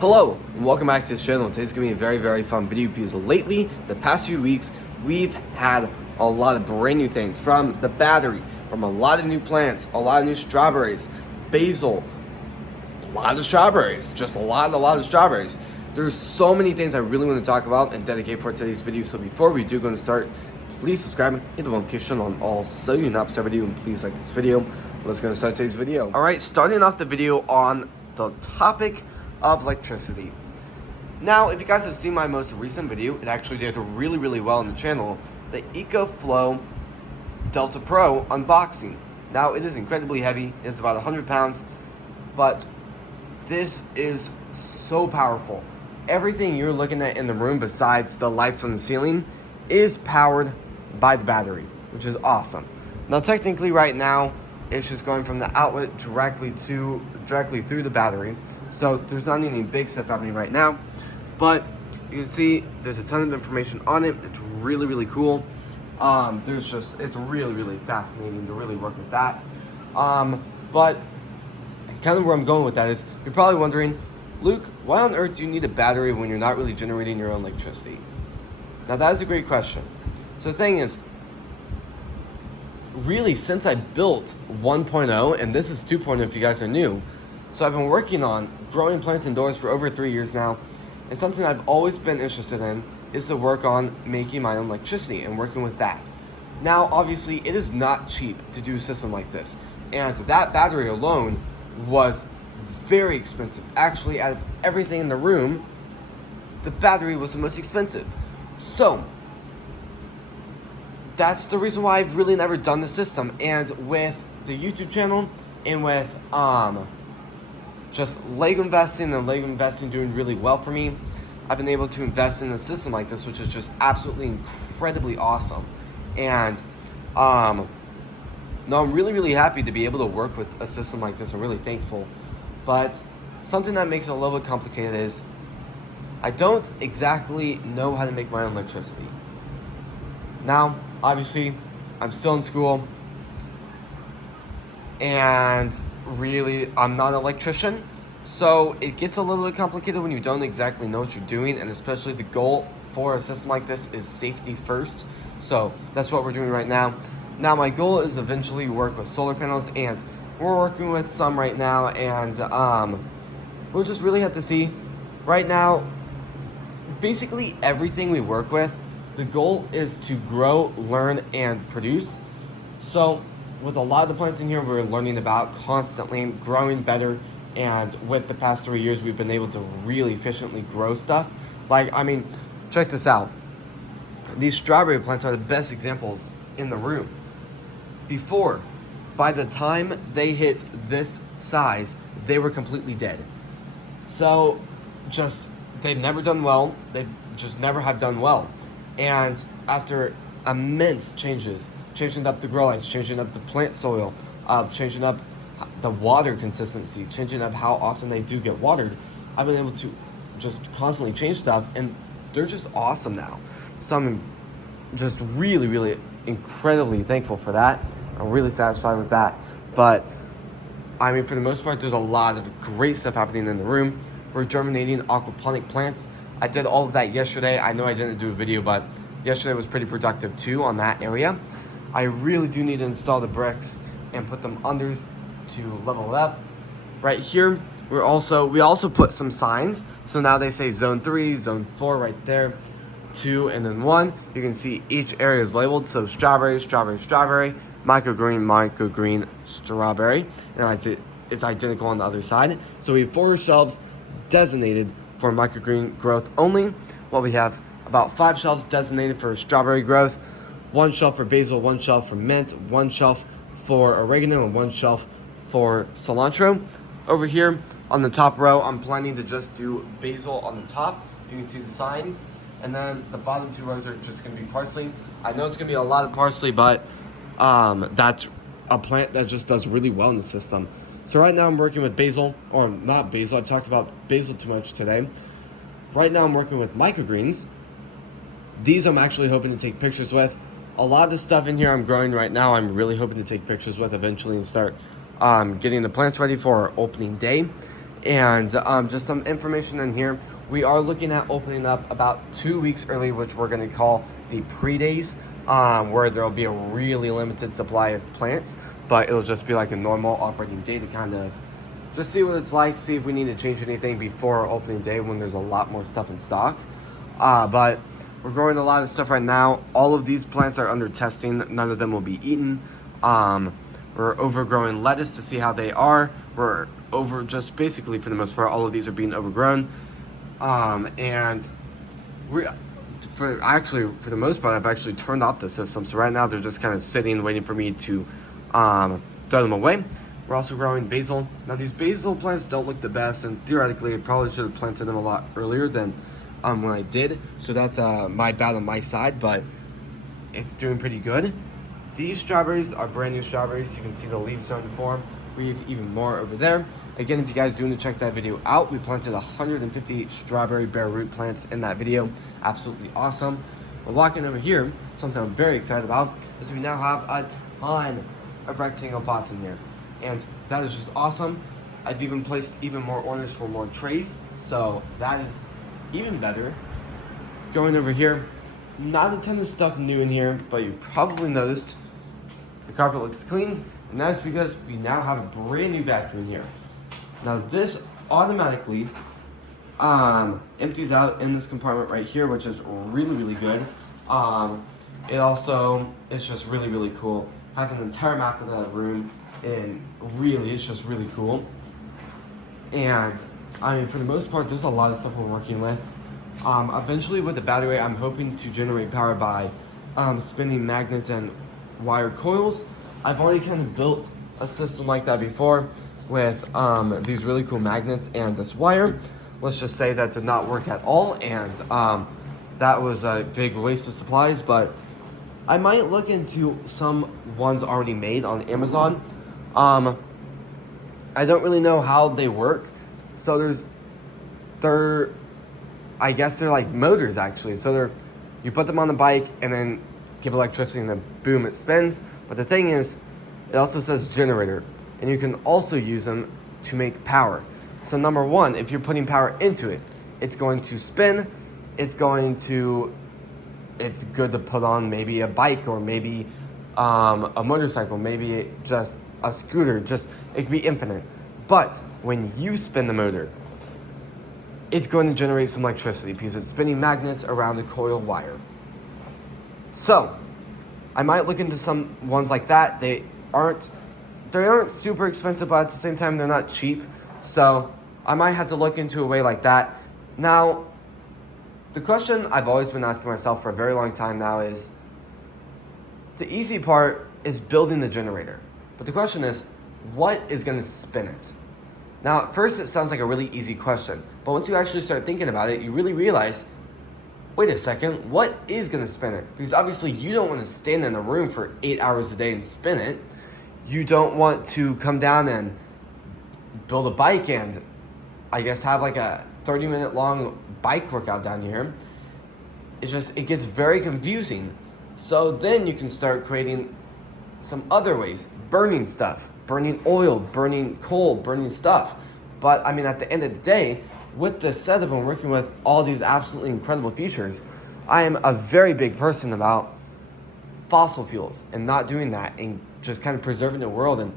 Hello, and welcome back to this channel. Today's going to be a very fun video because lately, the past few weeks, we've had a lot of brand new things from the battery, from a lot of new plants, a lot of new strawberries, basil, a lot of strawberries, just a lot of strawberries. There's so many things I really want to talk about and dedicate for today's video. So before we do going to start, please subscribe and hit the notification on all so you not miss a video, and please like this video. Let's go and start today's video. All right, starting off the video on the topic of electricity. Now, if you guys have seen my most recent video, it actually did really well on the channel, the EcoFlow Delta Pro unboxing. Now, it is incredibly heavy. It's about 100 pounds, but this is so powerful. Everything you're looking at in the room besides the lights on the ceiling is powered by the battery, which is awesome. Now, technically right now, it's just going from the outlet directly through the battery. So there's not any big stuff happening right now, but you can see there's a ton of information on it. It's really cool. It's really fascinating to really work with that. But kind of where I'm going with that is, you're probably wondering, Luke, why on earth do you need a battery when you're not really generating your own electricity? Now that is a great question. So the thing is, really, since I built 1.0, and this is 2.0 if you guys are new, so I've been working on growing plants indoors for over 3 years now, and something I've always been interested in is to work on making my own electricity and working with that. Now, obviously, it is not cheap to do a system like this, and that battery alone was very expensive. Actually, out of everything in the room, the battery was the most expensive. So that's the reason why I've really never done the system. And with the YouTube channel and with just Lego investing doing really well for me, I've been able to invest in a system like this, which is just absolutely incredibly awesome. And no, I'm really happy to be able to work with a system like this. I'm really thankful. But something that makes it a little bit complicated is I don't exactly know how to make my own electricity. Now, obviously, I'm still in school, and really, I'm not an electrician, so it gets a little bit complicated when you don't exactly know what you're doing, and especially the goal for a system like this is safety first. So that's what we're doing right now. Now, my goal is eventually work with solar panels, and we're working with some right now, and we'll just really have to see. Right now, basically everything we work with, the goal is to grow, learn, and produce. So with a lot of the plants in here, we're learning about constantly growing better. And with the past 3 years, we've been able to really efficiently grow stuff. Like, I mean, check this out. These strawberry plants are the best examples in the room. Before, by the time they hit this size, they were completely dead. So they've never done well. They just never have done well. And after immense changes, changing up the grow lights, changing up the plant soil, changing up the water consistency, changing up how often they do get watered, I've been able to just constantly change stuff, and they're just awesome now. So I'm just really incredibly thankful for that. I'm really satisfied with that. But I mean, for the most part, there's a lot of great stuff happening in the room. We're germinating aquaponic plants. I did all of that yesterday. I know I didn't do a video, but yesterday was pretty productive too on that area. I really do need to install the bricks and put them unders to level it up. Right here, we also put some signs. So now they say zone 3, zone 4 right there, 2, and then 1. You can see each area is labeled. So strawberry, microgreen, strawberry. And it's identical on the other side. So we have 4 shelves designated for microgreen growth only, while we have about 5 shelves designated for strawberry growth, 1 shelf for basil, 1 shelf for mint, 1 shelf for oregano, and 1 shelf for cilantro. Over here on the top row, I'm planning to just do basil on the top. You can see the signs, and then the bottom 2 rows are just going to be parsley. I know it's going to be a lot of parsley, but that's a plant that just does really well in the system. So right now I'm working with basil, or not basil, I've talked about basil too much today. Right now I'm working with microgreens. These I'm actually hoping to take pictures with. A lot of the stuff in here I'm growing right now, I'm really hoping to take pictures with eventually and start getting the plants ready for our opening day. And just some information in here. We are looking at opening up about 2 weeks early, which we're going to call the pre-days, where there'll be a really limited supply of plants, but it'll just be like a normal operating day to kind of just see what it's like, see if we need to change anything before our opening day when there's a lot more stuff in stock. But we're growing a lot of stuff right now. All of these plants are under testing. None of them will be eaten. We're overgrowing lettuce to see how they are. We're over, just basically for the most part, all of these are being overgrown. And for the most part, I've actually turned off the system. So right now they're just kind of sitting, waiting for me to throw them away. We're also growing basil. Now these basil plants don't look the best, and theoretically I probably should have planted them a lot earlier than when I did. So that's my bad on my side, but it's doing pretty good. These strawberries are brand new strawberries. You can see the leaves starting to form. We have even more over there. Again, if you guys do want to check that video out, we planted 150 strawberry bare root plants in that video. Absolutely awesome. We're walking over here. Something I'm very excited about is we now have a ton of rectangle pots in here. And that is just awesome. I've even placed even more orders for more trays, so that is even better. Going over here, not a ton of stuff new in here, but you probably noticed the carpet looks clean, and that's because we now have a brand new vacuum in here. Now this automatically empties out in this compartment right here, which is really, really good. It also is just really, really cool. Has an entire map of that room, and really, it's just really cool. And I mean, for the most part, there's a lot of stuff we're working with. Eventually with the battery, I'm hoping to generate power by spinning magnets and wire coils. I've already kind of built a system like that before with these really cool magnets and this wire. Let's just say that did not work at all, and that was a big waste of supplies, but I might look into some ones already made on Amazon. I don't really know how they work. So I guess they're like motors actually. So you put them on the bike and then give electricity and then boom, it spins. But the thing is, it also says generator, and you can also use them to make power. So number one, if you're putting power into it, it's going to spin. It's good to put on maybe a bike or maybe a motorcycle, maybe just a scooter, it could be infinite. But when you spin the motor, it's going to generate some electricity because it's spinning magnets around the coil wire. So I might look into some ones like that. They aren't super expensive, but at the same time, they're not cheap. So I might have to look into a way like that. Now, the question I've always been asking myself for a very long time now is, the easy part is building the generator. But the question is, what is going to spin it? Now, at first it sounds like a really easy question, but once you actually start thinking about it, you really realize, wait a second, what is going to spin it? Because obviously you don't want to stand in a room for 8 hours a day and spin it. You don't want to come down and build a bike and I guess have like a 30-minute long bike workout down here. It gets very confusing. So then you can start creating some other ways, burning stuff, burning oil, burning coal, burning stuff. But I mean, at the end of the day, with this setup and working with all these absolutely incredible features, I am a very big person about fossil fuels and not doing that and just kind of preserving the world and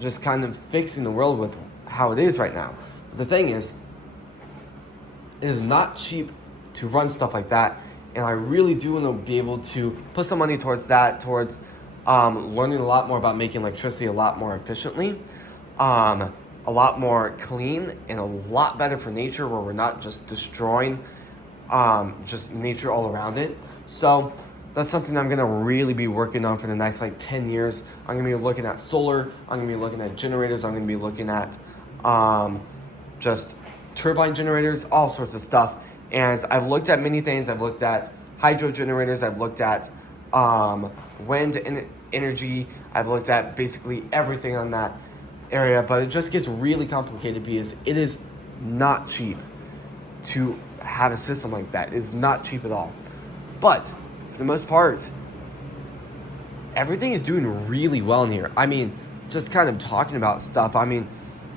just kind of fixing the world with how it is right now. But the thing is, it is not cheap to run stuff like that, and I really do want to be able to put some money towards that, towards learning a lot more about making electricity a lot more efficiently, a lot more clean, and a lot better for nature, where we're not just destroying just nature all around it. So that's something I'm going to really be working on for the next 10 years. I'm going to be looking at solar, I'm going to be looking at generators, I'm going to be looking at just turbine generators, all sorts of stuff. And I've looked at many things. I've looked at hydro generators, I've looked at wind energy, I've looked at basically everything on that area, but it just gets really complicated because it is not cheap to have a system like that. It is not cheap at all. But for the most part, everything is doing really well in here. I mean, just kind of talking about stuff. I mean,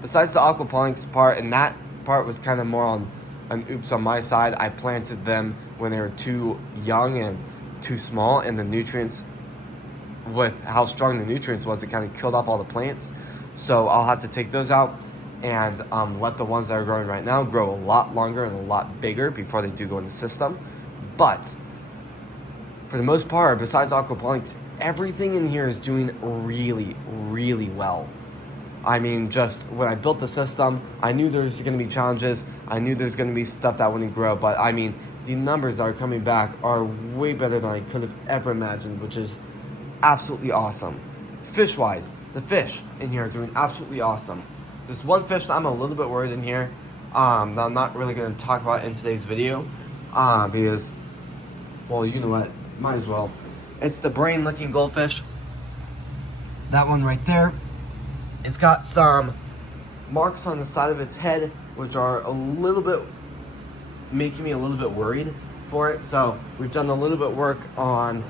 besides the aquaponics part, and that part was kind of more on an oops on my side. I planted them when they were too young and too small, and the nutrients, with how strong the nutrients was, it kind of killed off all the plants. So I'll have to take those out and let the ones that are growing right now grow a lot longer and a lot bigger before they do go in the system. But for the most part, besides aquaponics, everything in here is doing really, really well. I mean, just when I built the system, I knew there's going to be challenges. I knew there's going to be stuff that wouldn't grow. But I mean, the numbers that are coming back are way better than I could have ever imagined, which is absolutely awesome. Fish-wise, the fish in here are doing absolutely awesome. There's one fish that I'm a little bit worried in here that I'm not really going to talk about in today's video because, well, you know what? Might as well. It's the brain-licking goldfish. That one right there. It's got some marks on the side of its head, which are a little bit making me a little bit worried for it. So we've done a little bit work on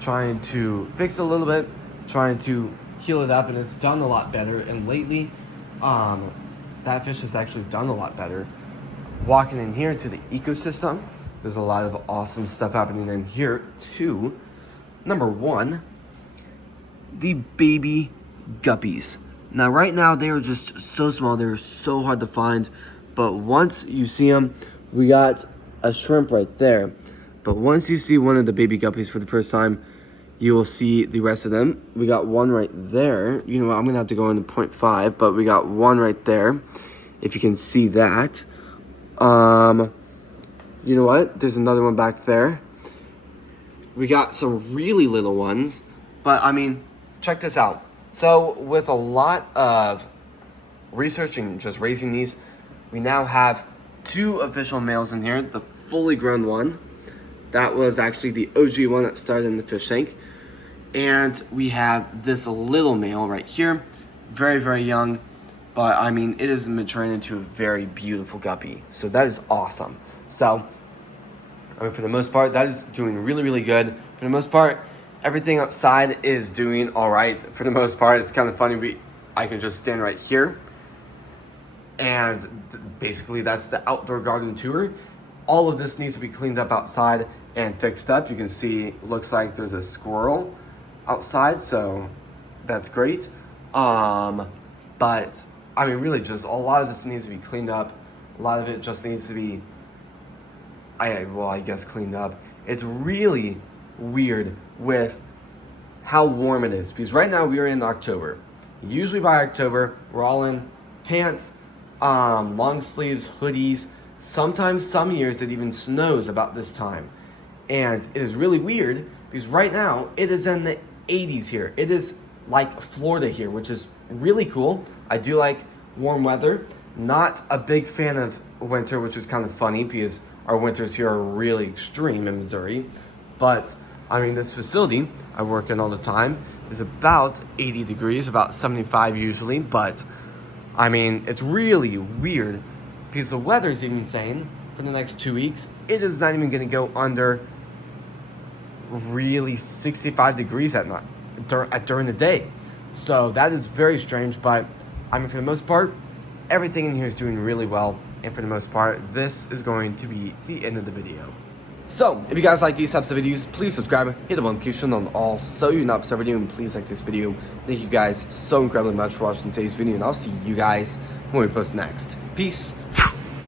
trying to fix it a little bit, trying to heal it up, and it's done a lot better. And lately, that fish has actually done a lot better. Walking in here to the ecosystem, there's a lot of awesome stuff happening in here too. Number one, the baby guppies. Now right now they are just so small, they're so hard to find, but once you see them, we got a shrimp right there, but once you see one of the baby guppies for the first time, you will see the rest of them. We got one right there. You know what, I'm gonna have to go into 0.5, but we got one right there, if you can see that. You know what, there's another one back there. We got some really little ones, but I mean, check this out. So with a lot of research and just raising these, we now have 2 official males in here. The fully grown one, that was actually the OG one that started in the fish tank. And we have this little male right here, very, very young. But I mean, it is maturing into a very beautiful guppy. So that is awesome. So, I mean, for the most part, that is doing really, really good. For the most part, everything outside is doing all right. For the most part, it's kind of funny. I can just stand right here. And basically, that's the outdoor garden tour. All of this needs to be cleaned up outside and fixed up. You can see, looks like there's a squirrel outside, so that's great. But, I mean, really, just a lot of this needs to be cleaned up. A lot of it just needs to be, I guess, cleaned up. It's really weird with how warm it is, because right now we are in October. Usually by October, we're all in pants, long sleeves, hoodies. Sometimes some years it even snows about this time. And it is really weird because right now it is in the 80s here. It is like Florida here, which is really cool. I do like warm weather. Not a big fan of winter, which is kind of funny because our winters here are really extreme in Missouri. But I mean, this facility I work in all the time is about 80 degrees, about 75 usually. But I mean, it's really weird because the weather's even saying for the next 2 weeks, it is not even going to go under really 65 degrees at night during the day. So that is very strange, but I mean, for the most part, everything in here is doing really well. And for the most part, this is going to be the end of the video. So, if you guys like these types of videos, please subscribe, hit the notification on all so you not miss a video, and please like this video. Thank you guys so incredibly much for watching today's video, and I'll see you guys when we post next. Peace.